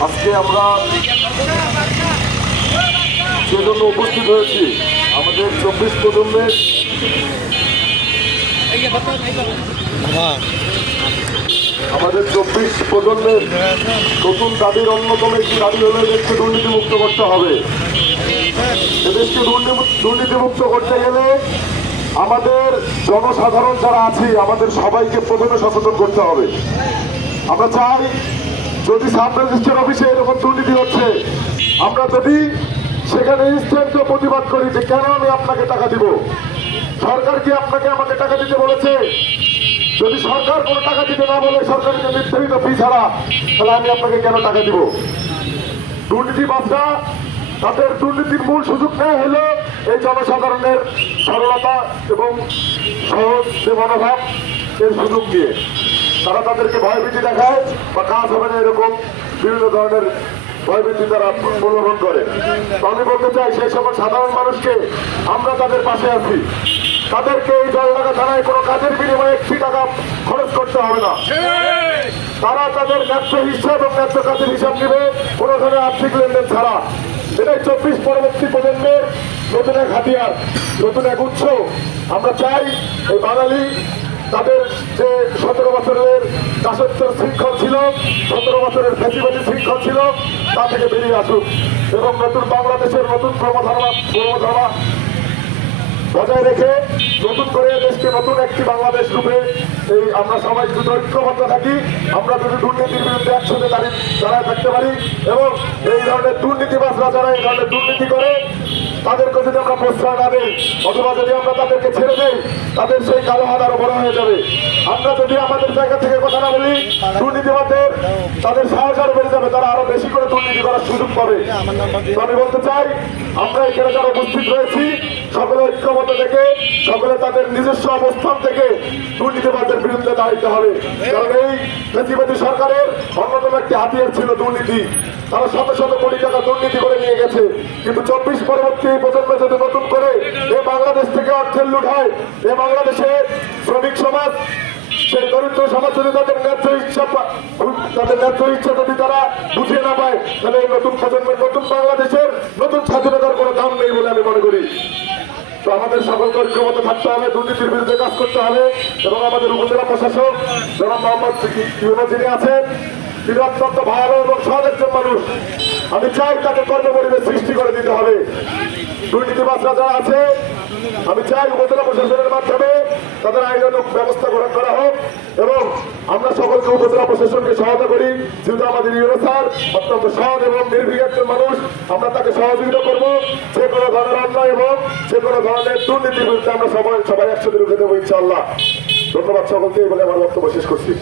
আজকে আমরা সেজন্য উপস্থিত হয়েছি। আমাদের চব্বিশ প্রজন্মের আমাদের চব্বিশ প্রজন্মের নতুন দাবির অন্যতম একটি দাবি হলো এদেরকে দুর্নীতিমুক্ত করতে হবে। দুর্নীতি- দুর্নীতিমুক্ত করতে গেলে আমাদের জনসাধারণ যারা আছি, আমাদের সবাইকে প্রথমে সচেতন করতে হবে। আমরা চাই যদি সাব রেজিস্ট্রার অফিসে এরকম দুর্নীতি হচ্ছে, আমরা যদি সেখানে ইনস্ট্যান্টে প্রতিবাদ করি যে কেন আমি আপনাকে টাকা দিব? সরকার কি আপনাকে আমাকে টাকা দিতে বলেছে? যদি সরকার কোনো টাকা দিতে না বলে সরকারকে নির্ধারিত ফি ছাড়া, তাহলে আমি আপনাকে কেন টাকা দিব? দুর্নীতিবাজরা তাদের দুর্নীতির মূল সুযোগ নেয় হলো এই জনসাধারণের সরলতা এবং সহজ যে মনোভাব এর সুযোগ নিয়ে। তারা তাদেরকে ভয়ভীতি দেখায় বা কাজ হবে না এরকম বিভিন্ন ধরনের ভয়ভীতি তারা প্রলোভন করে। আমি বলতে চাই, সেই সকল সাধারণ মানুষকে আমরা তাদের পাশে আছি। তাদেরকে এই জলঢাকা থানায় কোনো কাজের বিনিময়ে একটি টাকা খরচ করতে হবে না। তারা তাদের ন্যায্য হিসাব এবং ন্যায্য কাজের হিসাব নেবে, কোনো ধরনের আর্থিক লেনদেন ছাড়া। এটাই চব্বিশ পরবর্তী প্রজন্মের নতুন এক হাতিয়ার, নতুন এক উৎস। আমরা চাই এই বাঙালি তাদের যে সতেরো বছরের দাসত্বের শৃঙ্খল ছিল, সতেরো বছরের ফেসিবাদী শৃঙ্খল ছিল, তা থেকে বেরিয়ে আসুক। এবং নতুন বাংলাদেশের নতুন ক্রমধারণা ক্রমধারণা বজায় রেখে নতুন করে দেশকে নতুন একটি বাংলাদেশ রূপে এই আমরা সবাই যদি ঐক্যবদ্ধ থাকি, আমরা যদি দুর্নীতির বিরুদ্ধে একসাথে দাঁড়িয়ে দাঁড়ায় থাকতে পারি এবং এই ধরনের দুর্নীতিবাসরা যারা এই ধরনের দুর্নীতি করে তাদেরকে যদি আমরা প্রশ্রয় না দিই, অথবা যদি আমরা তাদেরকে ছেড়ে দেই, তাদের সেই কালো হাত আরও বড় হয়ে যাবে। আমরা যদি আমাদের জায়গা থেকে কথা না বলি দুর্নীতিবাদের তাদের সাহস আরও বেড়ে যাবে, তারা আরও বেশি করে দুর্নীতি করার সুযোগ পাবে। আমি বলতে চাই, আমরা এখানে যারা উপস্থিত রয়েছি, সকলে ঐক্যবদ্ধ থেকে, সকলে তাদের নিজস্ব অবস্থান থেকে দুর্নীতিবাদের বিরুদ্ধে দাঁড়াইতে হবে। কারণ এই ফেসিবাদী সরকারের অন্যতম একটি হাতিয়ার ছিল দুর্নীতি। তারা শত শত কোটি টাকা দুর্নীতি করে নিয়ে গেছে। কিন্তু চব্বিশ পরবর্তী প্রজন্ম যদি নতুন করে এ বাংলাদেশ থেকে অর্থের লুট হয় এই বাংলাদেশে শ্রমিক সমাজ সেই দরিদ্র সমাজ যদি তাদের ন্যায্য ইচ্ছা তাদের ন্যায্য ইচ্ছা যদি তারা বুঝিয়ে না পায়, তাহলে এই নতুন প্রজন্মের নতুন বাংলাদেশের নতুন স্বাধীনতার কোনো দাম নেই বলে আমি মনে করি। তো আমাদের সকলকে ঐক্যবদ্ধ থাকতে হবে, দুর্নীতির বিরুদ্ধে কাজ করতে হবে এবং আমাদের উপজেলা প্রশাসক জনাব মোহাম্মদ ইউনুস যিনি আছেন তিনি ভালো এবং সহজ একজন মানুষ। আমি চাই তাকে কর্মপরিবেশ সৃষ্টি করে দিতে হবে। দুর্নীতিবাজরা যারা আছে, আমি চাই উপজেলা প্রশাসনের মাধ্যমে তাদের আইনানুক ব্যবস্থা গ্রহণ করা হোক এবং আমরা সকলকে উপজেলা প্রশাসনকে সহায়তা করি। যেহেতু আমাদের ইউরো অত্যন্ত সহজ এবং নির্ভীক একজন মানুষ, আমরা তাকে সহযোগিতা করব। যে কোনো ধরনের অন্যায় এবং যে কোনো ধরনের দুর্নীতির বিরুদ্ধে আমরা সবাই সবাই একসাথে রুখে দেবো ইনশাআল্লাহ। ধন্যবাদ সকলকে বলে আমার বক্তব্য শেষ করছি।